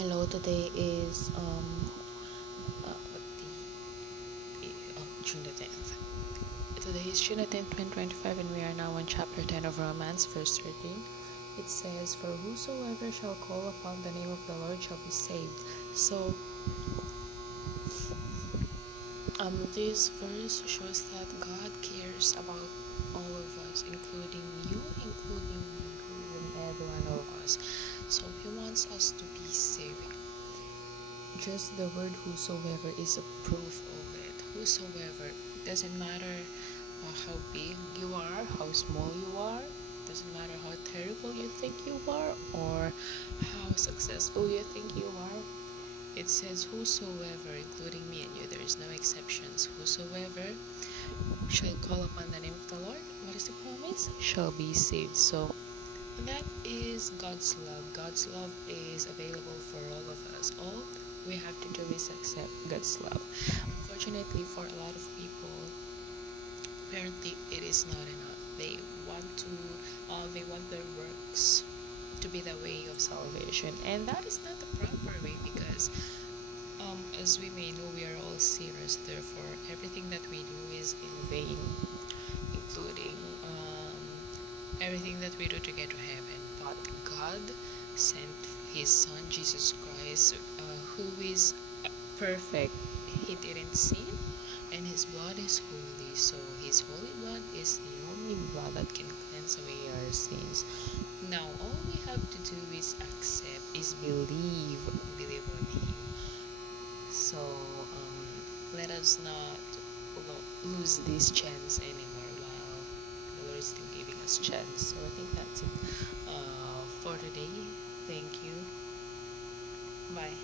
Hello, today is June the 10th. Today is June the 10th, 2025, and we are now on chapter 10 of Romans, verse 13. It says, "For whosoever shall call upon the name of the Lord shall be saved." So, this verse shows that God cares about all of us, including you, including me, including every one of us. So, He wants us to be saved. Just the word whosoever is a proof of it. Whosoever. Doesn't matter how big you are, how small you are. Doesn't matter how terrible you think you are or how successful you think you are. It says whosoever, including me and you. There is no exceptions. Whosoever shall call upon the name of the Lord. What is the promise? Shall be saved. So that is God's love. God's love is available for all of us. All we have to do is accept God's love. Unfortunately, for a lot of people, apparently it is not enough. They want their works to be the way of salvation, and that is not the proper way, because as we may know, we are all sinners. Therefore, everything that we do is in vain, including everything that we do to get to heaven. But God sent His Son Jesus Christ, who is perfect. He didn't sin, and His blood is holy. So His holy blood is the only blood that can cleanse away our sins. Now all we have to do is accept, is believe on Him. So let us not lose this chance anymore while the Lord is still giving us chance. So I think that's it for today. Thank you. Bye.